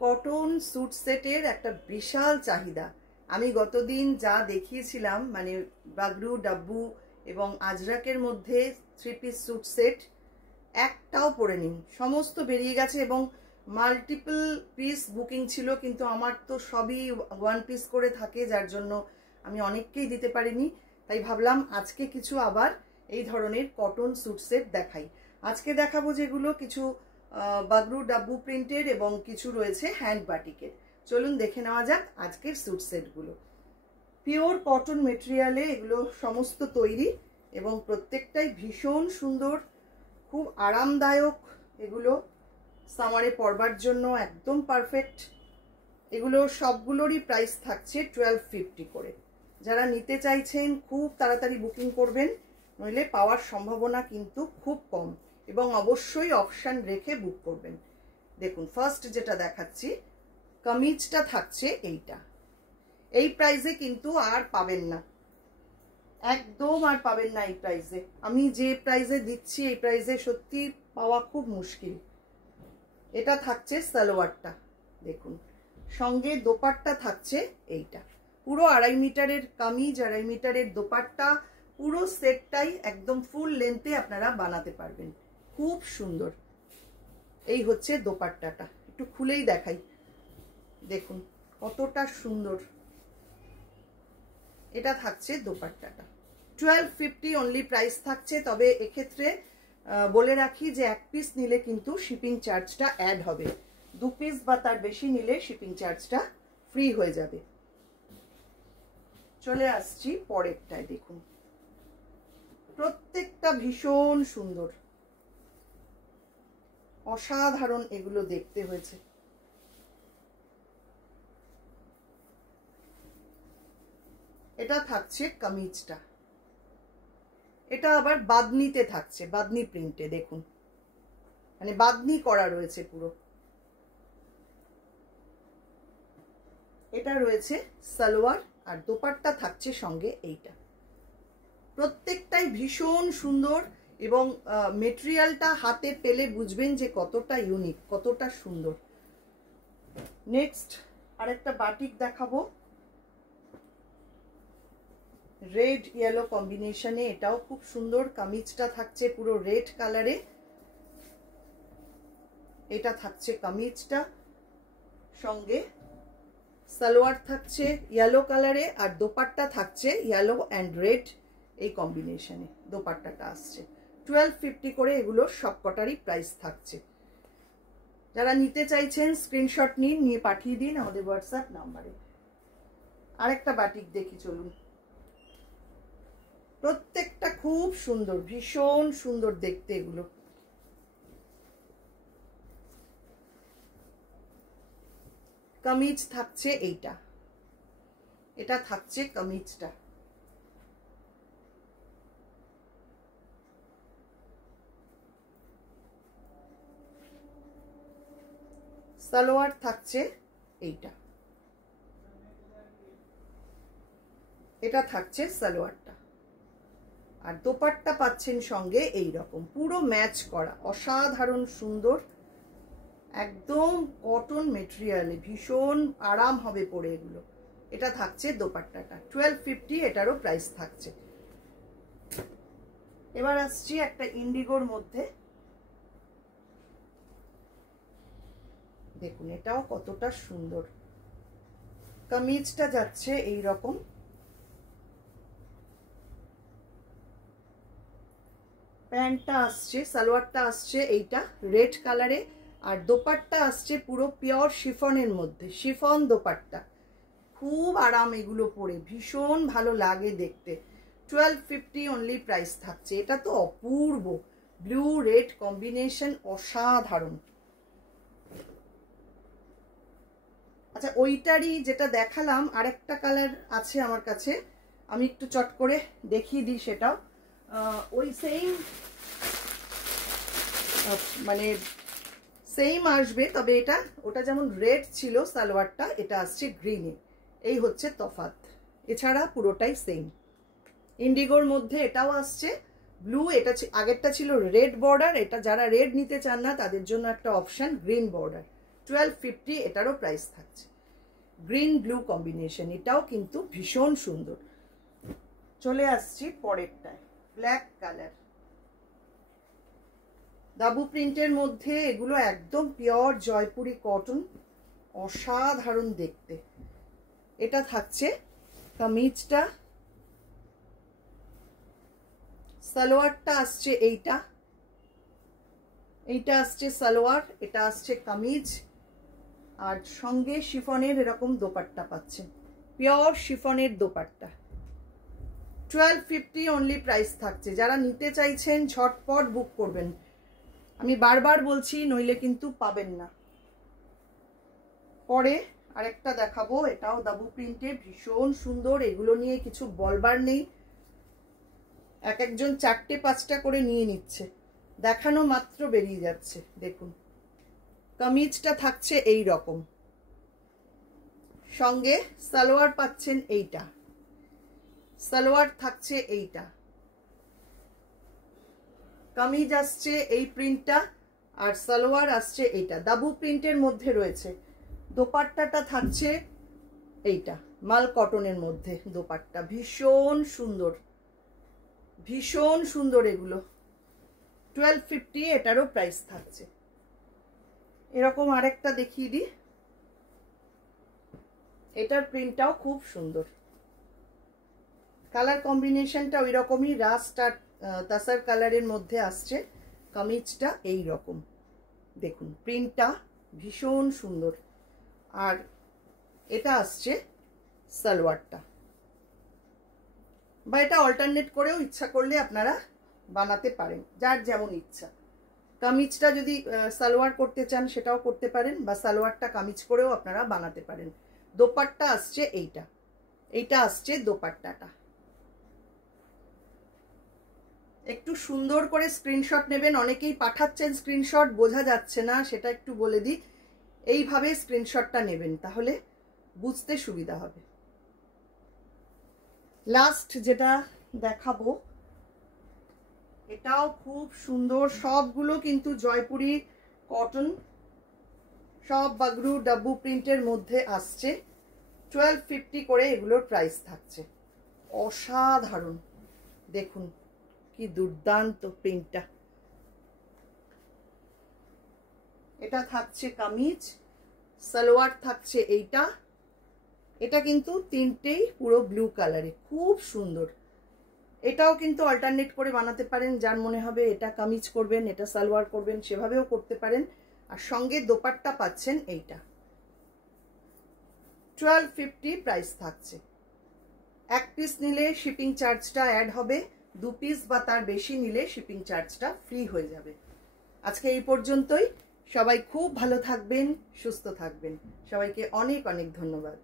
Cotton sweet সেটের একটা বিশাল চাহিদা। আমি গতদিন যা দেখিয়েছিলাম মানে বাগরু, ডাব্বু এবং আজরাকের মধ্যে 3 পিস স্যুট সেট একটাও পড়েনি, সমস্ত বেরিয়ে গেছে এবং মাল্টিপল পিস বুকিং ছিল, কিন্তু আমার তো সবই 1 পিস করে থাকে, যার জন্য আমি অনেককেই দিতে পারিনি। তাই ভাবলাম আজকে কিছু আবার এই ধরনের কটন স্যুট সেট দেখাই। আজকে দেখাবো যেগুলো কিছু বাগরু ডাব্বু প্রিন্টের এবং কিছু রয়েছে হ্যান্ড বাটিকের। চলুন দেখে নেওয়া যাক আজকের স্যুট সেটগুলো। পিওর কটন মেটেরিয়ালে এগুলো সমস্ত তৈরি এবং প্রত্যেকটাই ভীষণ সুন্দর, খুব আরামদায়ক। এগুলো সামারে পরবার জন্য একদম পারফেক্ট। এগুলো সবগুলোরই প্রাইস থাকছে 1250 করে। যারা নিতে চাইছেন খুব তাড়াতাড়ি বুকিং করবেন, নইলে পাওয়ার সম্ভাবনা কিন্তু খুব কম, এবং অবশ্যই অপশান রেখে বুক করবেন। দেখুন ফার্স্ট যেটা দেখাচ্ছি, কামিজটা থাকছে এইটা। এই প্রাইসে কিন্তু আর পাবেন না, একদম আর পাবেন না এই প্রাইসে। আমি যে প্রাইসে দিচ্ছি এই প্রাইসে সত্যি পাওয়া খুব মুশকিল। এটা থাকছে সালোয়ারটা, দেখুন সঙ্গে দোপাট্টা থাকছে এইটা। পুরো 2.5 মিটারের কামিজ, 2.5 মিটারের দোপাট্টা, পুরো সেটটাই একদম ফুল লেন্থে আপনারা বানাতে পারবেন। খুব সুন্দর। এই হচ্ছে দোপাট্টাটা, একটু খুলেই দেখাই, দেখুন কতটা সুন্দর। এটা থাকছে দোপাট্টাটা। 1250 অনলি প্রাইস থাকছে। তবে এক্ষেত্রে বলে রাখি যে 1 পিস নিলে কিন্তু শিপিং চার্জটা অ্যাড হবে, 2 পিস বা তার বেশি নিলে শিপিং চার্জটা ফ্রি হয়ে যাবে। চলে আসছি পরেরটায়, দেখুন প্রত্যেকটা ভীষণ সুন্দর, অসাধারণ এগুলো দেখতে হয়েছে। এটা থাকছে কামিজটা, এটা আবার বাদনিতে থাকছে, বাদনি প্রিন্টে, দেখুন মানে বাদনি করা রয়েছে পুরো। এটা রয়েছে সালোয়ার, আর দোপাট্টা থাকছে সঙ্গে এইটা। প্রত্যেকটাই ভীষণ সুন্দর এবং মেটেরিয়ালটা হাতে পেলে বুঝবেন যে কতটা ইউনিক, কতটা সুন্দর। নেক্সট আরেকটা বাটিক দেখাবো, রেড ইয়েলো কম্বিনেশনে, এটাও খুব সুন্দর। কামিজটা থাকছে পুরো রেড কালারে, এটা থাকছে কামিজটা, সঙ্গে সালোয়ার থাকছে ইয়েলো কালারে, আর দোপাট্টা থাকছে ইয়েলো অ্যান্ড রেড এই কম্বিনেশনে দোপাট্টাটা আসছে। 1250 করে এগুলো সবকটারই প্রাইস থাকছে। যারা নিতে চাইছেন স্ক্রিনশট নিন, নিয়ে পাঠিয়ে দিন আমাদের হোয়াটসঅ্যাপ নাম্বারে। আরেকটা বাটিক দেখি চলুন। প্রত্যেকটা খুব সুন্দর, ভীষণ সুন্দর দেখতে এগুলো। কামিজ থাকছে এইটা, এটা থাকছে কামিজটা। সালোয়ার থাকছে এইটা, এটা থাকছে সালোয়ারটা, আর দোপাট্টা পাচ্ছেন সঙ্গে এই রকম পুরো ম্যাচ করা, অসাধারণ সুন্দর, একদম কটন মেটেরিয়ালে, ভীষণ আরাম হবে পরে এগুলো। এটা থাকছে দোপাট্টাটা, 1250 এটারও প্রাইস থাকছে। এবার আসছি একটা ইন্ডিগোর মধ্যে, দেখুন এটাও কতটা সুন্দর। কামিজটা যাচ্ছে এই রকম, প্যান্টটা আসছে, সালোয়ারটা আসছে এইটা রেড কালারে, আর দোপাট্টা আসছে পুরো পিওর শিফনের মধ্যে, শিফন দোপাট্টা। খুব আরাম এগুলো পরে, ভীষণ ভালো লাগে দেখতে। 1250 অনলি প্রাইস থাকছে। এটা তো অপূর্ব, ব্লু রেড কম্বিনেশন, অসাধারণ। আচ্ছা, ওইটারই যেটা দেখালাম আরেকটা কালার আছে আমার কাছে, আমি একটু চট করে দেখিয়ে দিই সেটাও। ওই সেম মানে সেম আসবে, তবে এটা ওটা যেমন রেড ছিল সালোয়ারটা, এটা আসছে গ্রিনে, এই হচ্ছে তফাৎ। এছাড়া পুরোটাই সেম। ইন্ডিগোর মধ্যে এটাও আসছে ব্লু, এটা আগেরটা ছিল রেড বর্ডার, এটা যারা রেড নিতে চান না তাদের জন্য একটা অপশন গ্রিন বর্ডার। 1250 এটারও প্রাইস থাকছে। গ্রিন ব্লু কম্বিনেশন, এটাও কিন্তু ভীষণ সুন্দর। চলে আসছি পরেরটায়, ব্ল্যাক কালার, দাবু প্রিন্টের মধ্যে। এগুলো একদম পিওর জয়পুরি কটন, অসাধারণ দেখতে। এটা থাকছে কামিজটা, সালোয়ারটা আসছে এইটা, এইটা আসছে সালোয়ার, এটা আসছে কামিজ, আর সঙ্গে শিফনের এরকম দোপাট্টা পাচ্ছেন, পিওর শিফনের দোপাট্টা। 1250 অনলি প্রাইস থাকছে। যারা নিতে চাইছেন ঝটপট বুক করবেন, আমি বারবার বলছি, নইলে কিন্তু পাবেন না। পরে আরেকটা দেখাবো, এটাও দাবু প্রিন্টে, ভীষণ সুন্দর। এগুলো নিয়ে কিছু বলবার নেই, এক একজন 4টে-5টা করে নিয়ে নিচ্ছে, দেখানো মাত্র বেরিয়ে যাচ্ছে। দেখুন কামিজটা থাকছে এই রকম, সঙ্গে সালোয়ার পাচ্ছেন এইটা, সালোয়ার থাকছে এইটা, কামিজ আসছে এই প্রিন্টটা, আর সালোয়ার আসছে এইটা, দাবু প্রিন্টের মধ্যে রয়েছে। দোপাট্টাটা থাকছে এইটা, মাল কটনের মধ্যে দোপাট্টা, ভীষণ সুন্দর, ভীষণ সুন্দর এগুলো। 1250 এটারও প্রাইস থাকছে। এরকম আরেকটা দেখিয়ে দিই, এটার প্রিন্টটাও খুব সুন্দর, কালার কম্বিনেশনটা ওই রকমই, রাস্ট আর তাসার কালারের মধ্যে আসছে। কামিজটা এই রকম, দেখুন প্রিন্টটা ভীষণ সুন্দর। আর এটা আসছে সালোয়ারটা, বা এটা অল্টারনেট করেও ইচ্ছা করলে আপনারা বানাতে পারেন, যার যেমন ইচ্ছা। কামিজটা যদি সালোয়ার করতে চান সেটাও করতে পারেন, বা সালোয়ারটা কামিজ করেও আপনারা বানাতে পারেন। দোপাট্টা আসছে এইটা, এইটা আসছে দোপাট্টাটা। একটু সুন্দর করে স্ক্রিনশট নেবেন, অনেকেই পাঠাচ্ছেন স্ক্রিনশট বোঝা যাচ্ছে না, সেটা একটু বলে দিই। এইভাবে স্ক্রিনশটটা নেবেন, তাহলে বুঝতে সুবিধা হবে। লাস্ট যেটা দেখাবো, এটাও খুব সুন্দর, সবগুলো কিন্তু জয়পুরি কটন, সব বাগরু ডাব্বু প্রিন্টের মধ্যে আসছে। 1250 করে এগুলোর প্রাইস থাকছে। অসাধারণ, দেখুন কি দুর্দান্ত প্রিন্টটা। এটা থাকছে কামিজ, সালোয়ার থাকছে এইটা, এটা কিন্তু তিনটেই পুরো ব্লু কালারে, খুব সুন্দর। এটাও কিন্তু অল্টারনেট করে বানাতে পারেন, যার মনে হবে এটা কামিজ করবেন, এটা সালোয়ার করবেন, সেভাবেও করতে পারেন। আর সঙ্গে দোপাট্টা পাচ্ছেন এইটা। 1250 প্রাইস থাকছে। এক পিস নিলে শিপিং চার্জটা অ্যাড হবে, 2 পিস বা তার বেশি নিলে শিপিং চার্জটা ফ্রি হয়ে যাবে। আজকে এই পর্যন্তই। সবাই খুব ভালো থাকবেন, সুস্থ থাকবেন। সবাইকে অনেক অনেক ধন্যবাদ।